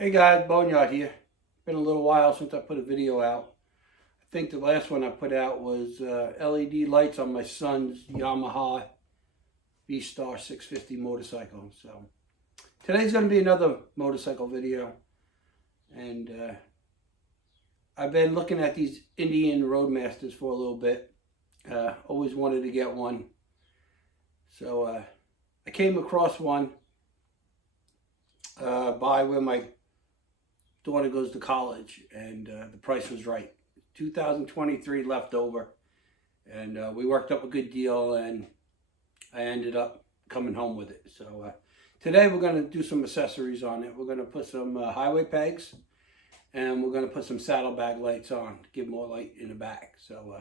Hey guys, Boneyard here. Been a little while since I put a video out. I think the last one I put out was LED lights on my son's Yamaha V-Star 650 motorcycle. So today's going to be another motorcycle video. And I've been looking at these Indian Roadmasters for a little bit. Always wanted to get one. So I came across one by where my daughter goes to college, and the price was right. 2023 left over, and we worked up a good deal, and I ended up coming home with it. So today we're going to do some accessories on it. We're going to put some highway pegs, and we're going to put some saddlebag lights on to give more light in the back. So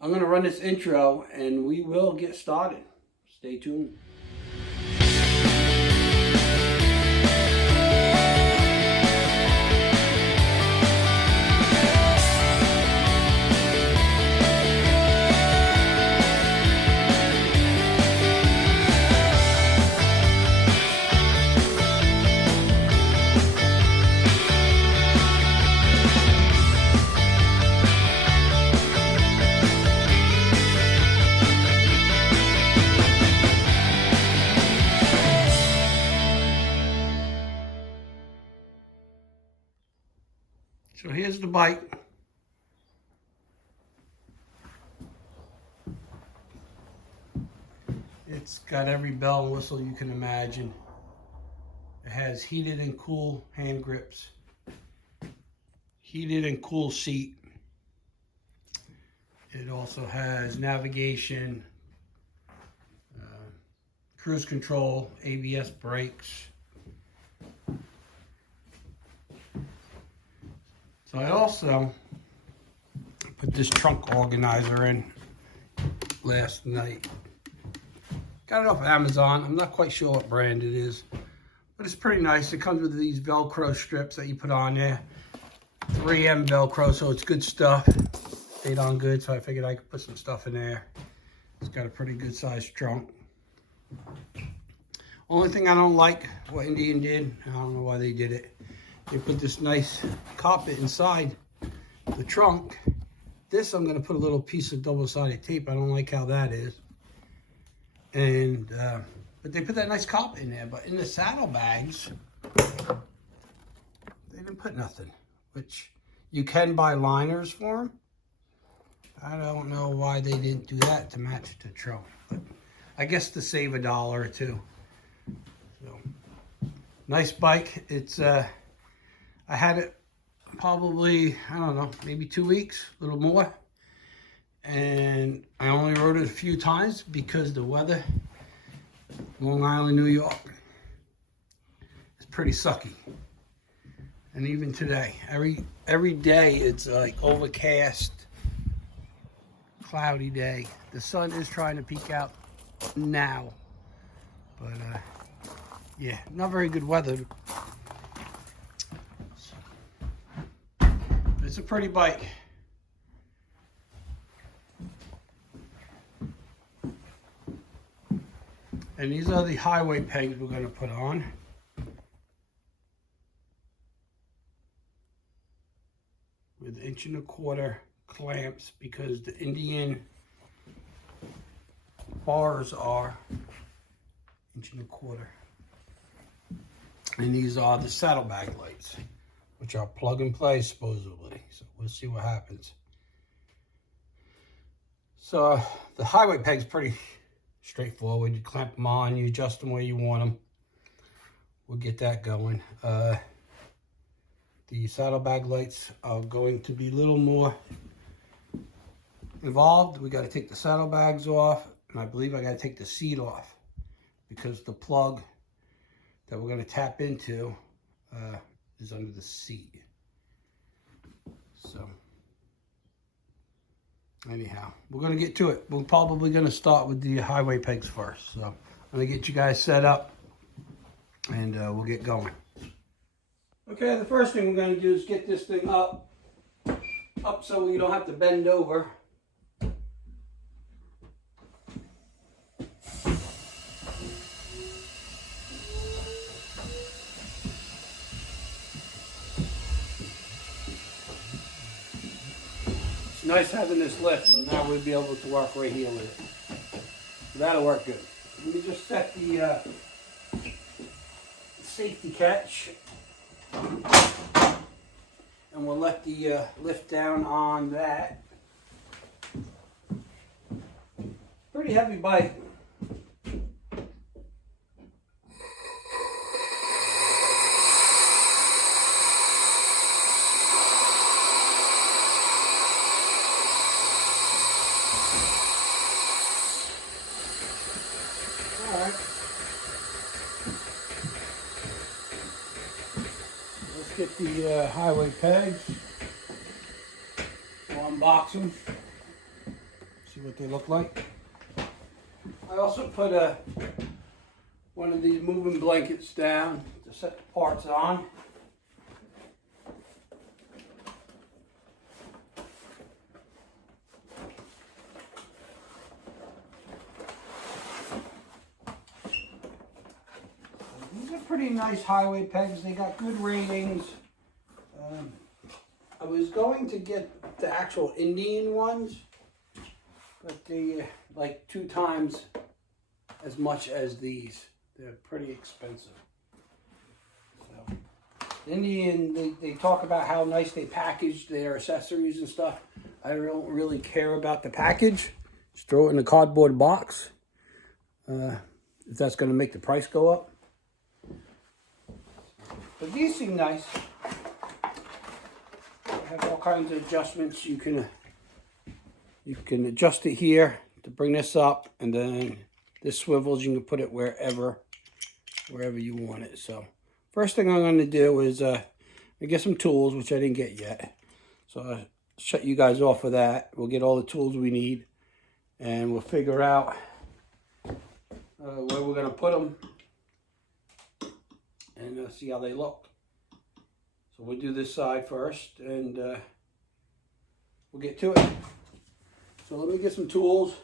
I'm going to run this intro, and we will get started. Stay tuned. So here's the bike. It's got every bell and whistle you can imagine. It has heated and cool hand grips, heated and cool seat. It also has navigation, cruise control, ABS brakes. So I also put this trunk organizer in last night. Got it off Amazon. I'm not quite sure what brand it is, but it's pretty nice. It comes with these Velcro strips that you put on there. 3M Velcro, so it's good stuff. Stayed on good, so I figured I could put some stuff in there. It's got a pretty good sized trunk. Only thing I don't like, what Indian did, I don't know why they did it. They put this nice carpet inside the trunk. This I'm going to put a little piece of double-sided tape. I don't like how that is. And but they put that nice carpet in there. But in the saddlebags, they didn't put nothing. Which you can buy liners for them. I don't know why they didn't do that to match the trunk. But I guess to save $1 or $2. So nice bike. It's I had it probably, I don't know, maybe 2 weeks, a little more. And I only rode it a few times because the weather, Long Island, New York, is pretty sucky. And even today, every day it's like overcast, cloudy day. The sun is trying to peek out now. But yeah, not very good weather. It's a pretty bike. And these are the highway pegs we're going to put on. With 1¼ clamps, because the Indian bars are 1¼ inch. And these are the saddlebag lights, which are plug and play supposedly. So we'll see what happens. So the highway peg's pretty straightforward. You clamp them on, you adjust them where you want them. We'll get that going. The saddlebag lights are going to be a little more involved. We got to take the saddlebags off, and I believe I got to take the seat off because the plug that we're going to tap into is under the seat. So anyhow, we're going to get to it. We're probably going to start with the highway pegs first. So I'm going to get you guys set up, and we'll get going. Okay, the first thing we're going to do is get this thing up so we don't have to bend over. nice having this lift, so now we'll be able to work right here with it. So that'll work good. Let me just set the safety catch, and we'll let the lift down on that. Pretty heavy bike. Alright. Let's get the highway pegs. We'll unbox them. See what they look like. I also put one of these moving blankets down to set the parts on. These are pretty nice highway pegs. They got good ratings. I was going to get the actual Indian ones, but they like 2 times as much as these. They're pretty expensive. So, Indian, they talk about how nice they package their accessories and stuff. I don't really care about the package. Just throw it in a cardboard box. If that's going to make the price go up. But these seem nice. They have all kinds of adjustments. You can adjust it here to bring this up, and then this swivels. You can put it wherever you want it. So first thing I'm going to do is get some tools, which I didn't get yet. So I'll shut you guys off of that. We'll get all the tools we need, and we'll figure out where we're going to put them, and see how they look. So we'll do this side first, and we'll get to it. So let me get some tools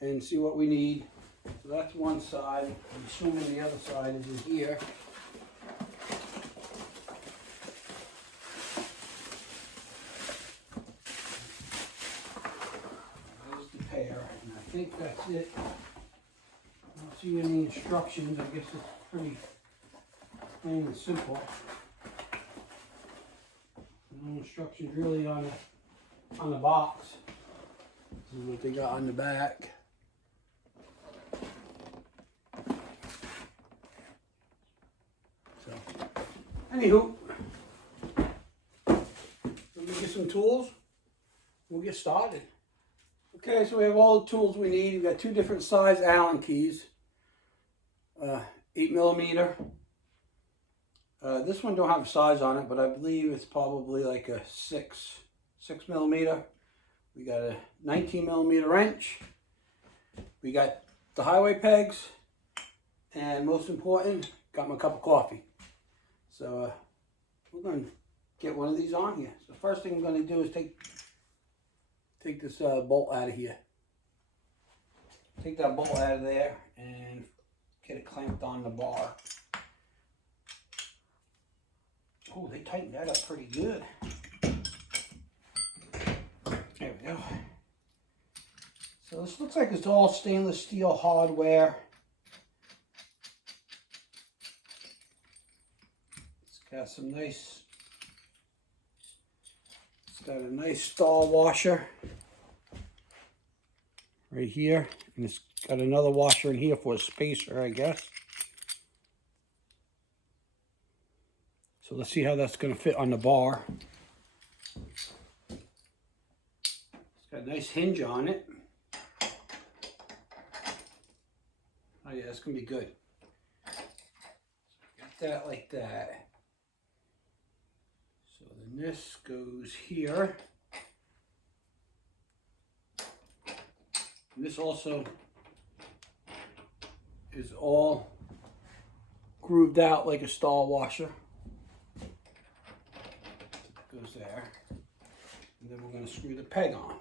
and see what we need. So that's one side. I'm assuming the other side is in here. There's the pair, and I think that's it. I don't see any instructions. I guess it's pretty plain and simple. No instructions really on the box. This is what they got on the back. So, anywho, let me get some tools. We'll get started. Okay, so we have all the tools we need. We've got 2 different size Allen keys. 8mm. This one don't have a size on it, but I believe it's probably like a 6mm. We got a 19mm wrench. We got the highway pegs, and most important, got my cup of coffee. So we're going to get one of these on here. So first thing I'm going to do is take this bolt out of here. Take that bolt out of there and get it clamped on the bar. Oh, they tightened that up pretty good. There we go. So this looks like it's all stainless steel hardware. It's got a nice stall washer right here, and it's got another washer in here for a spacer, I guess. So let's see how that's going to fit on the bar. It's got a nice hinge on it. Oh yeah, that's going to be good. So got that like that. So then this goes here. And this also is all grooved out like a stall washer. Goes there. And then we're going to screw the peg on.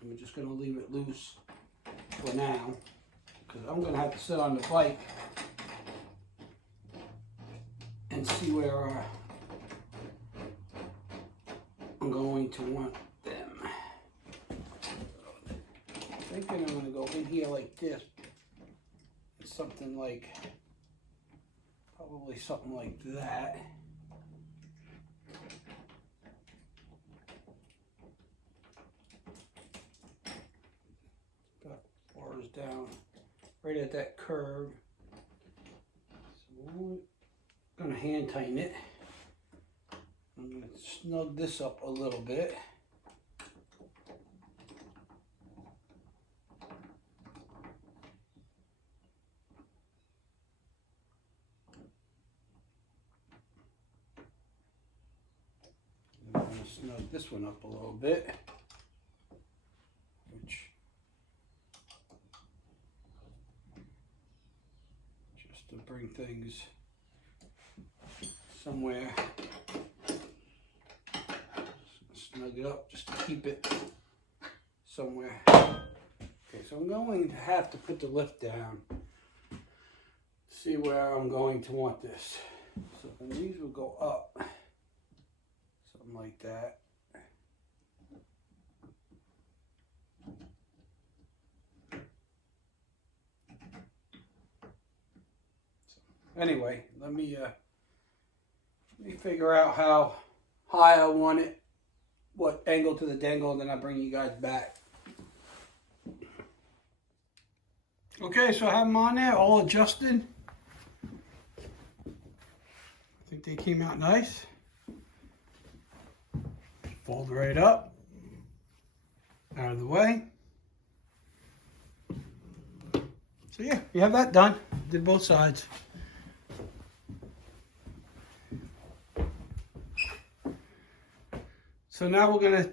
And we're just going to leave it loose for now, because I'm going to have to sit on the bike and see where I'm going to want them. thinking I'm going to go in here like this. Something like, probably something like that. Got bars down right at that curve. So we're going to hand tighten it. I'm going to snug this up a little bit. I'm going to snug this one up a little bit, just to bring things somewhere. Snug it up just to keep it somewhere. Okay, so I'm going to have to put the lift down. See where I'm going to want this. So then these will go up, something like that. So anyway, let me figure out how high I want it, what angle to the dangle, and then I'll bring you guys back. Okay, so I have them on there, all adjusted. I think they came out nice. Fold right up, out of the way. So yeah, you have that done. Did both sides. So now we're gonna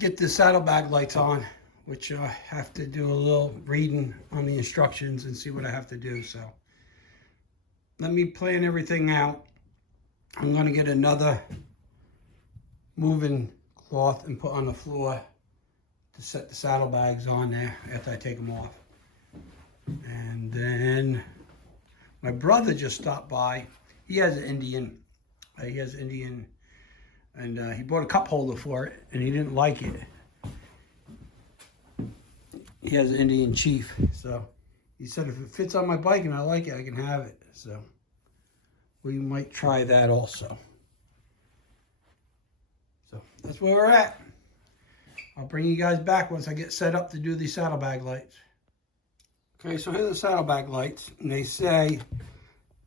get the saddlebag lights on, which I have to do a little reading on the instructions and see what I have to do. So let me plan everything out. I'm gonna get another moving cloth and put on the floor to set the saddlebags on there after I take them off. And then my brother just stopped by. He has an Indian, and he bought a cup holder for it, and he didn't like it. He has an Indian Chief, so he said if it fits on my bike and I like it, I can have it. So we might try that also. So that's where we're at. I'll bring you guys back once I get set up to do these saddlebag lights. Okay, so here are the saddlebag lights, and they say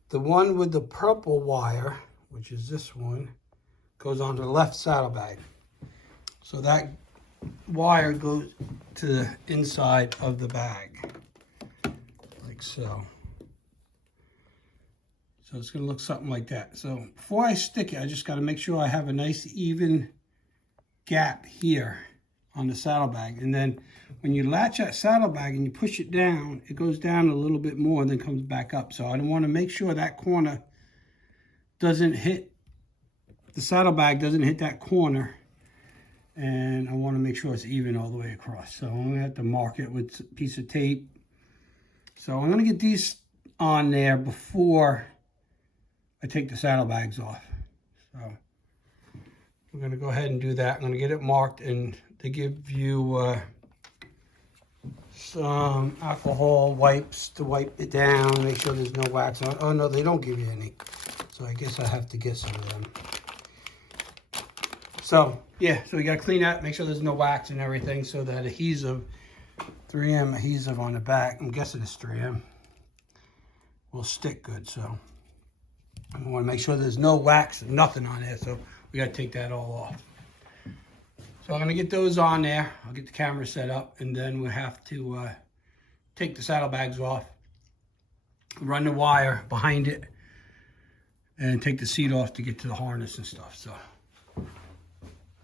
the one with the purple wire, which is this one, goes on the left saddlebag. So that wire goes to the inside of the bag, like so. So it's gonna look something like that. So before I stick it, I just gotta make sure I have a nice even gap here on the saddlebag. And then when you latch that saddlebag and you push it down, it goes down a little bit more and then comes back up. So I want to make sure that corner doesn't hit, the saddlebag doesn't hit that corner. And I want to make sure it's even all the way across. So I'm going to have to mark it with a piece of tape. So I'm going to get these on there before I take the saddlebags off. So we're going to go ahead and do that. I'm going to get it marked, and they give you some alcohol wipes to wipe it down, make sure there's no wax on it. Oh no, they don't give you any. So I guess I have to get some of them. So yeah, so we got to clean that, make sure there's no wax and everything, so that adhesive, 3M adhesive on the back, I'm guessing it's 3M, will stick good. So I want to make sure there's no wax, nothing on there, so we got to take that all off. So I'm going to get those on there. I'll get the camera set up, and then we'll have to take the saddlebags off, run the wire behind it, and take the seat off to get to the harness and stuff. So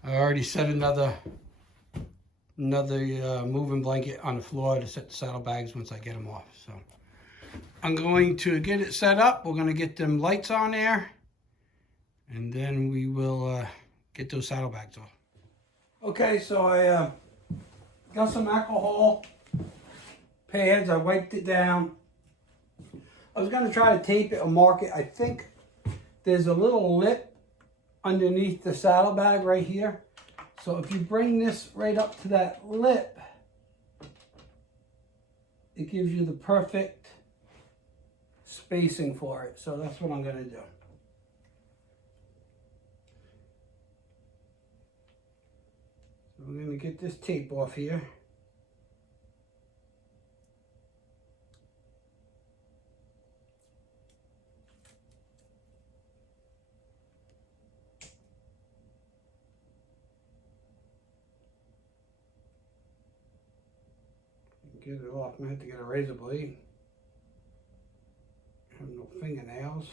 I already set another moving blanket on the floor to set the saddlebags once I get them off. So I'm going to get it set up. We're going to get them lights on there, and then we will get those saddlebags off. Okay, so I got some alcohol pads. I wiped it down. I was going to try to tape it or mark it. I think there's a little lip underneath the saddlebag right here. So if you bring this right up to that lip, it gives you the perfect spacing for it. So that's what I'm going to do. So we're going to get this tape off here. Get it off. I'm going to have to get a razor blade. I have no fingernails.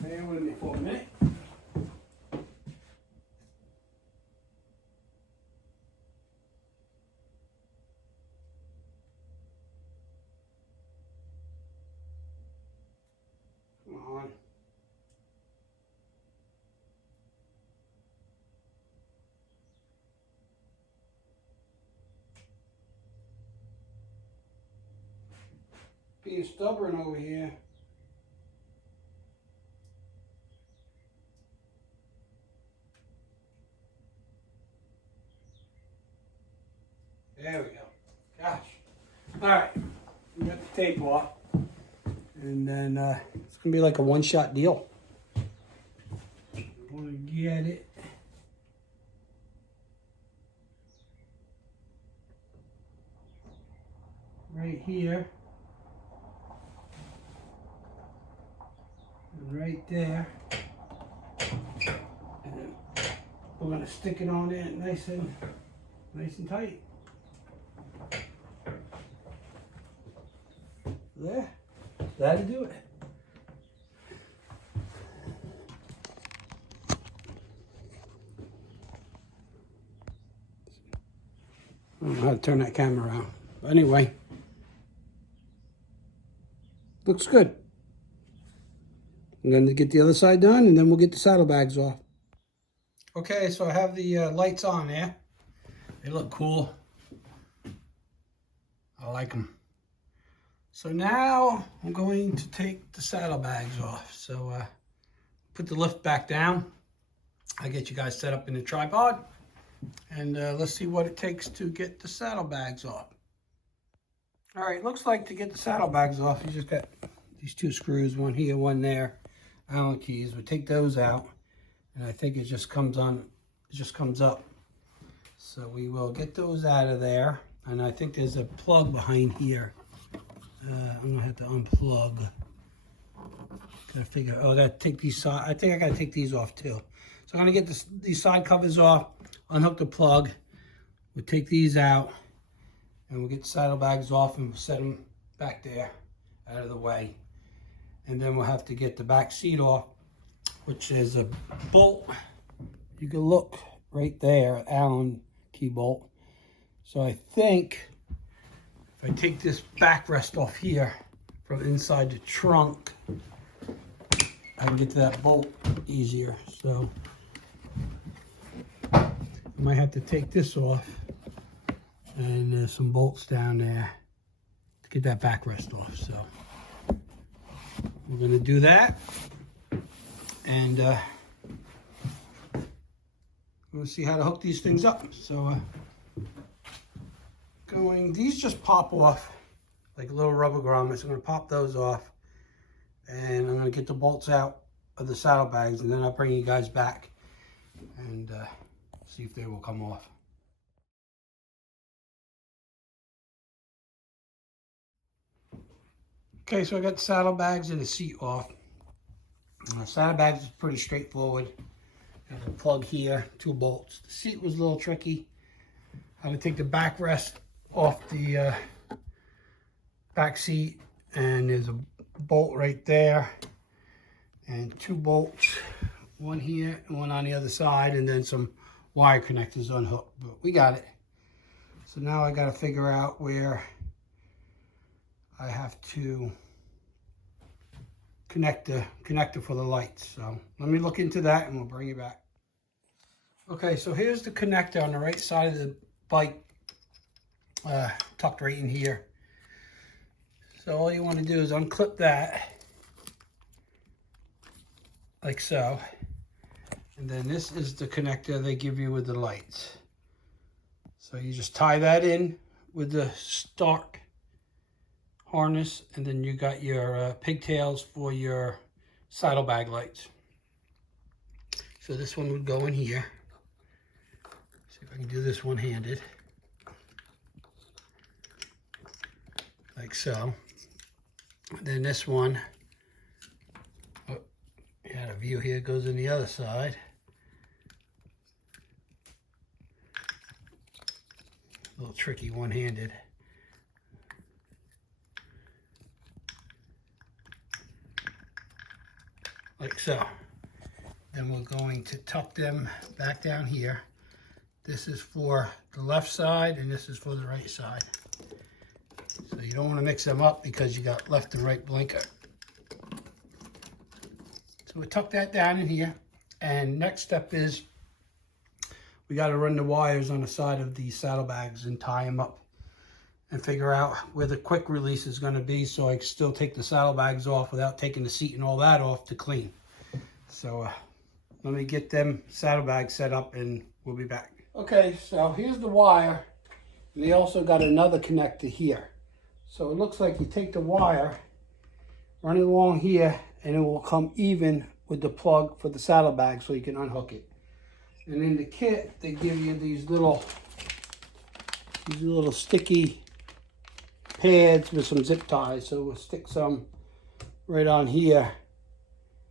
Bear with me for a minute. Come on. Being stubborn over here. There we go. Gosh. All right. We got the tape off. And then it's going to be like a one-shot deal. I want to get it. Right here. And right there. And then we're going to stick it on there nice and tight. There. That'll do it. I don't know how to turn that camera around. But anyway, looks good. I'm going to get the other side done and then we'll get the saddlebags off. Okay, so I have the lights on there. They look cool. I like them. So now I'm going to take the saddlebags off. So put the lift back down. I get you guys set up in the tripod. And let's see what it takes to get the saddlebags off. All right, looks like to get the saddlebags off, you just got these two screws, one here, one there, Allen keys. We'll take those out, and I think it just comes on, it just comes up. So we will get those out of there, and I think there's a plug behind here. I'm gonna have to unplug. Gotta figure. Oh, I gotta take these side. I think I gotta take these off too. So I'm gonna get these side covers off, unhook the plug. We'll take these out, and we'll get the saddlebags off and we'll set them back there, out of the way. And then we'll have to get the back seat off, which is a bolt. You can look right there, Allen key bolt. So I think if I take this backrest off here from inside the trunk, I can get to that bolt easier. So I might have to take this off, and there's some bolts down there to get that backrest off. So we're going to do that, and we'll see how to hook these things up. So these just pop off like little rubber grommets. I'm going to pop those off, and I'm going to get the bolts out of the saddlebags, and then I'll bring you guys back and see if they will come off. Okay, so I got the saddlebags and the seat off. Saddlebags is pretty straightforward. There's a plug here, 2 bolts. The seat was a little tricky. I had to take the backrest off the back seat, and there's a bolt right there, and 2 bolts, one here and one on the other side, and then some wire connectors unhooked, but we got it. So now I got to figure out where I have to connect the connector for the lights. So let me look into that and we'll bring you back. Okay, so here's the connector on the right side of the bike, tucked right in here. So all you want to do is unclip that, like so. And then this is the connector they give you with the lights. So you just tie that in with the Stark harness, and then you got your pigtails for your saddlebag lights. So this one would go in here. See if I can do this one-handed. Like so. Then this one, oh, you had a view here, goes in the other side. A little tricky one-handed. Like so. Then we're going to tuck them back down here. This is for the left side and this is for the right side. So you don't want to mix them up because you got left and right blinker. So we tuck that down in here. And next step is we got to run the wires on the side of these saddlebags and tie them up and figure out where the quick release is going to be so I can still take the saddlebags off without taking the seat and all that off to clean. So let me get them saddlebags set up and we'll be back. Okay, so here's the wire. And they also got another connector here. So it looks like you take the wire, run it along here, and it will come even with the plug for the saddlebag so you can unhook it. And in the kit, they give you these little sticky pads with some zip ties. So we'll stick some right on here.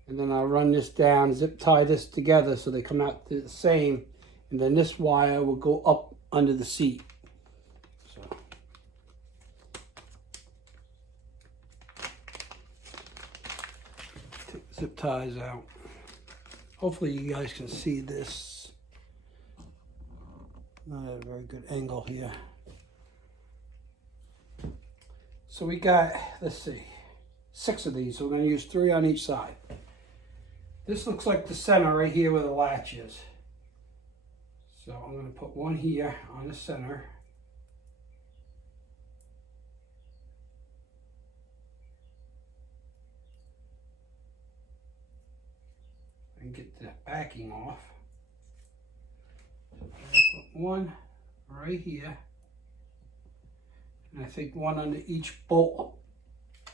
And then I'll run this down, zip tie this together so they come out the same. And then this wire will go up under the seat. So. Take the zip ties out. Hopefully you guys can see this. Not at a very good angle here. So we got, let's see, 6 of these. So we're going to use 3 on each side. This looks like the center right here where the latch is. So I'm going to put one here on the center. And get the backing off. So I put one right here. And I think one under each bolt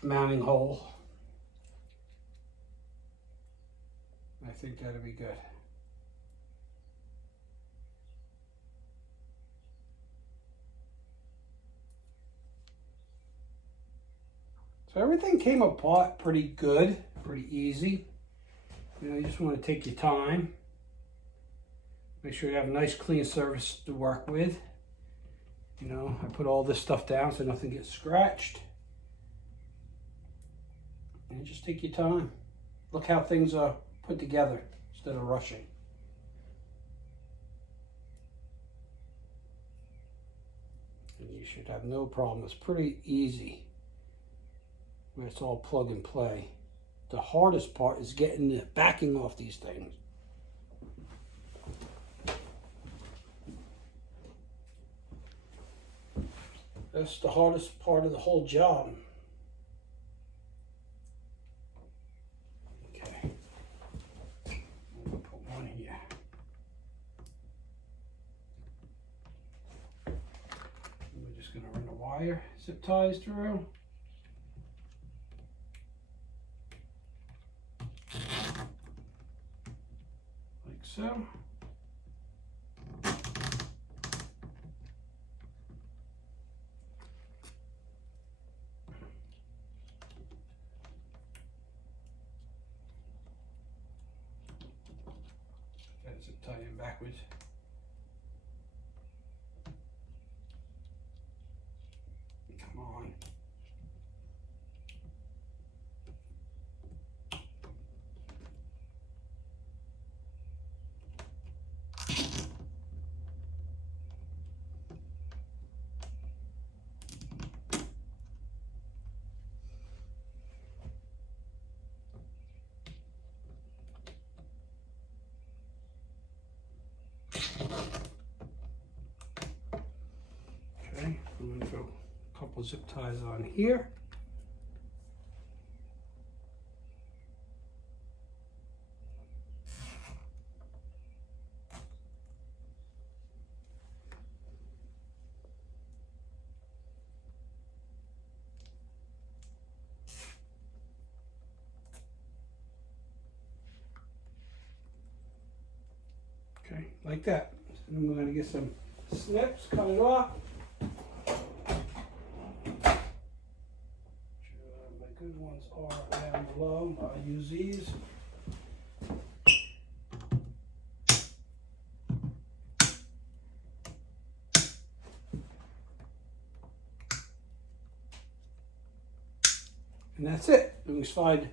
mounting hole. I think that'll be good. So everything came apart pretty good, pretty easy. You know, you just want to take your time. Make sure you have a nice clean surface to work with. You know, I put all this stuff down so nothing gets scratched. And just take your time. Look how things are put together instead of rushing. And you should have no problem. It's pretty easy where it's all plug and play. The hardest part is getting the backing off these things. That's the hardest part of the whole job. Okay. I'm gonna put one here. We're just gonna run the wire, zip ties through. Like so. Zip tie in backwards. Come on. Okay, I'm going to throw a couple zip ties on here. Okay, like that. And we're going to get some snips, cut it off. My good ones are down below. I'll use these. And that's it. Then we slide,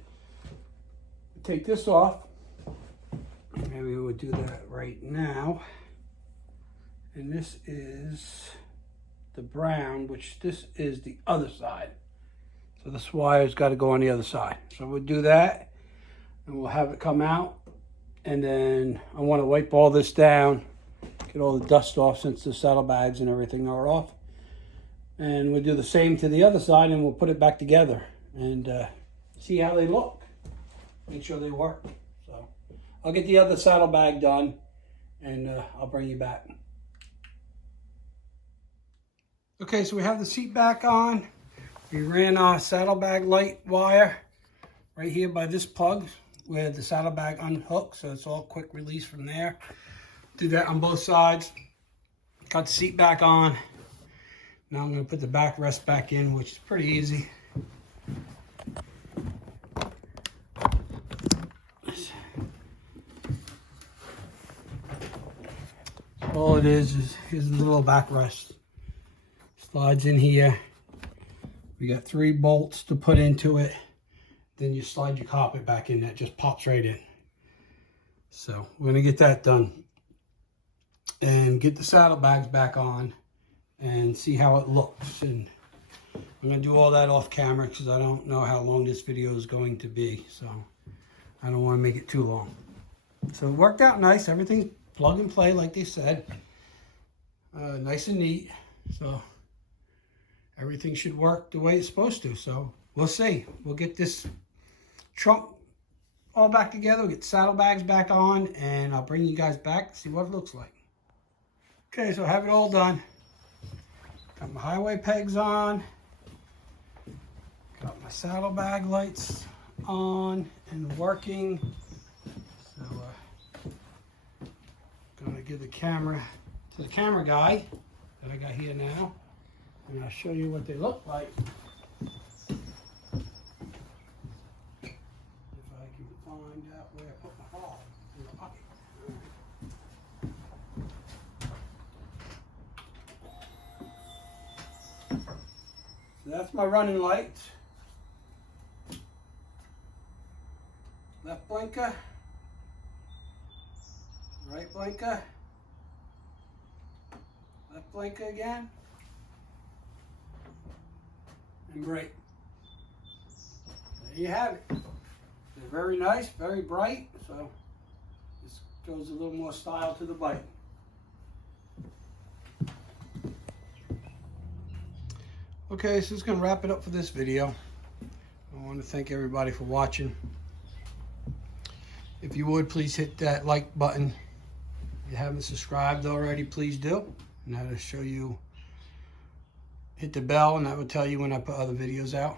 take this off. Maybe we would do that right now. And this is the brown, which this is the other side. So this wire's got to go on the other side. So we'll do that and we'll have it come out. And then I want to wipe all this down, get all the dust off since the saddlebags and everything are off. And we'll do the same to the other side and we'll put it back together and see how they look. Make sure they work. So I'll get the other saddlebag done and I'll bring you back. Okay, so we have the seat back on. We ran our saddlebag light wire right here by this plug where the saddlebag unhooks, so it's all quick release from there. Do that on both sides. Got the seat back on. Now I'm going to put the backrest back in, which is pretty easy. All it is here's a little backrest. Slides in here. We got 3 bolts to put into it. Then you slide your carpet back in. That just pops right in. So we're going to get that done. And get the saddlebags back on. And see how it looks. And I'm going to do all that off camera because I don't know how long this video is going to be. So I don't want to make it too long. So it worked out nice. Everything's plug and play like they said. Nice and neat. So everything should work the way it's supposed to. So we'll see. We'll get this trunk all back together. We'll get saddlebags back on. And I'll bring you guys back to see what it looks like. Okay, so I have it all done. Got my highway pegs on. Got my saddlebag lights on and working. So gonna give the camera to the camera guy that I got here now, and I'll show you what they look like. If I can find out where I put my ball in the pocket. So that's my running lights. Left blinker. Right blinker, left blinker again, and brake. There you have it. They're very nice, very bright, so this goes a little more style to the bike. Okay, so it's going to wrap it up for this video. I want to thank everybody for watching. If you would, please hit that like button. If you haven't subscribed already, please do. And that'll show you, hit the bell, and that will tell you when I put other videos out.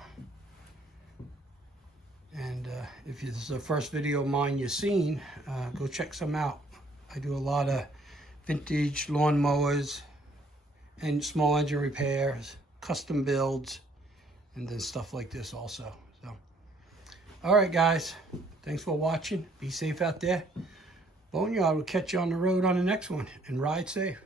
And if this is the first video of mine you've seen, go check some out. I do a lot of vintage lawn mowers and small engine repairs, custom builds, and then stuff like this also. So, all right, guys. Thanks for watching. Be safe out there. Boneyard will catch you on the road on the next one, and ride safe.